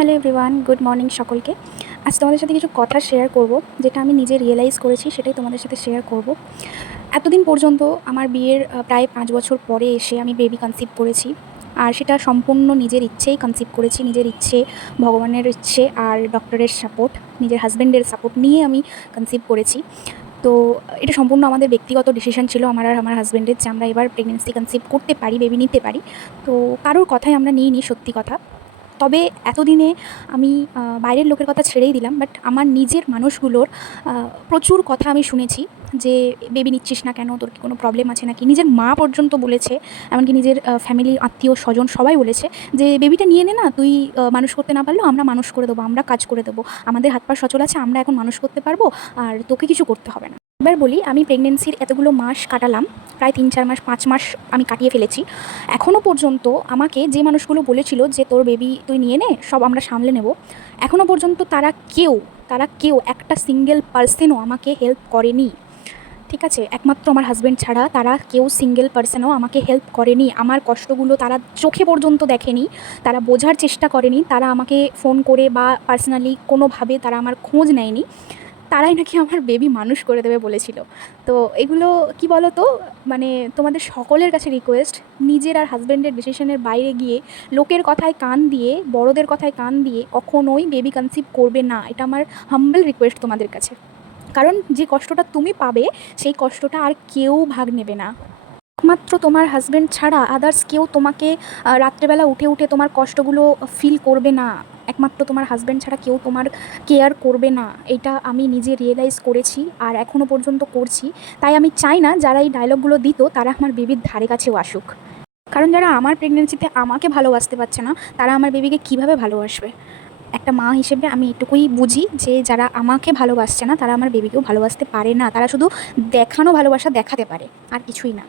Hello everyone, good morning সকলকে। আজ তোমাদের সাথে কিছু কথা শেয়ার করব, যেটা আমি নিজে রিয়েলাইজ করেছি, সেটাই তোমাদের সাথে শেয়ার করব। এতদিন পর্যন্ত আমার বিয়ের প্রায় 5 বছর পরে এসে আমি বেবি কনসিভ করেছি, আর সেটা সম্পূর্ণ নিজের ইচ্ছেই কনসিভ করেছি। নিজের ইচ্ছে, ভগবানের ইচ্ছে আর ডক্টরের সাপোর্ট, নিজের হাজব্যান্ডের সাপোর্ট নিয়ে আমি কনসিভ করেছি। তো এটা সম্পূর্ণ আমাদের ব্যক্তিগত ডিসিশন ছিল, আমার আর আমার হাজব্যান্ডের, যে আমরা এবার প্রেগনেন্সি কনসিভ করতে পারি, বেবি নিতে পারি। তো কারোর কথাই আমরা নিইনি, সত্যি কথা। তবে এতদিনে আমি বাইরের লোকের কথা ছেড়েই দিলাম, বাট আমার নিজের মানুষগুলোর প্রচুর কথা আমি শুনেছি যে বেবি নিচ্ছিস না কেন, তোর কি কোনো প্রবলেম আছে নাকি। নিজের মা পর্যন্ত বলেছে, এমনকি নিজের ফ্যামিলির আত্মীয় স্বজন সবাই বলেছে যে বেবিটা নিয়ে নে না, তুই মানুষ করতে না পারলেও আমরা মানুষ করে দেবো, আমরা কাজ করে দেবো, আমাদের হাত পা সচল আছে, আমরা এখন মানুষ করতে পারবো, আর তোকে কিছু করতে হবে না। এবার বলি, আমি প্রেগনেন্সির এতগুলো মাস কাটালাম, প্রায় 3-4 মাস, 5 মাস আমি কাটিয়ে ফেলেছি। এখনও পর্যন্ত আমাকে যে মানুষগুলো বলেছিল যে তোর বেবি তুই নিয়ে নে, সব আমরা সামলে নেব, এখনও পর্যন্ত তারা কেউ একটা সিঙ্গেল পার্সনও আমাকে হেল্প করেনি। ঠিক আছে, একমাত্র আমার হাজব্যান্ড ছাড়া তারা কেউ সিঙ্গেল পার্সনও আমাকে হেল্প করেনি। আমার কষ্টগুলো তারা চোখে পর্যন্ত দেখেনি, তারা বোঝার চেষ্টা করেনি, তারা আমাকে ফোন করে বা পার্সোনালি কোনোভাবে তারা আমার খোঁজ নেয়নি। তারাই নাকি আমার বেবি মানুষ করে দেবে বলেছিল। তো এগুলো কি বলো তো, মানে তোমাদের সকলের কাছে রিকোয়েস্ট, নিজের আর হাজব্যান্ডের ডিসিশনের বাইরে গিয়ে লোকের কথায় কান দিয়ে, বড়দের কথায় কান দিয়ে কখনোই বেবি কনসিভ করবে না। এটা আমার হাম্বল রিকোয়েস্ট তোমাদের কাছে। কারণ যে কষ্টটা তুমি পাবে, সেই কষ্টটা আর কেউ ভাগ নেবে না। একমাত্র তোমার হাজব্যান্ড ছাড়া আদার্স কেউ তোমাকে রাত্রেবেলা উঠে উঠে তোমার কষ্টগুলো ফিল করবে না। একমাত্র তোমার হাজব্যান্ড ছাড়া কেউ তোমার কেয়ার করবে না। এটা আমি নিজে রিয়েলাইজ করেছি আর এখনও পর্যন্ত করছি। তাই আমি চাই না যারা এই ডায়লগগুলো দিত তারা আমার বেবির ধারে কাছেও আসুক। কারণ যারা আমার প্রেগনেন্সিতে আমাকে ভালোবাসতে পারছে না, তারা আমার বেবিকে কীভাবে ভালোবাসবে। একটা মা হিসেবে আমি এটুকুই বুঝি যে যারা আমাকে ভালোবাসছে না, তারা আমার বেবিকেও ভালোবাসতে পারে না। তারা শুধু দেখানো ভালোবাসা দেখাতে পারে, আর কিছুই না।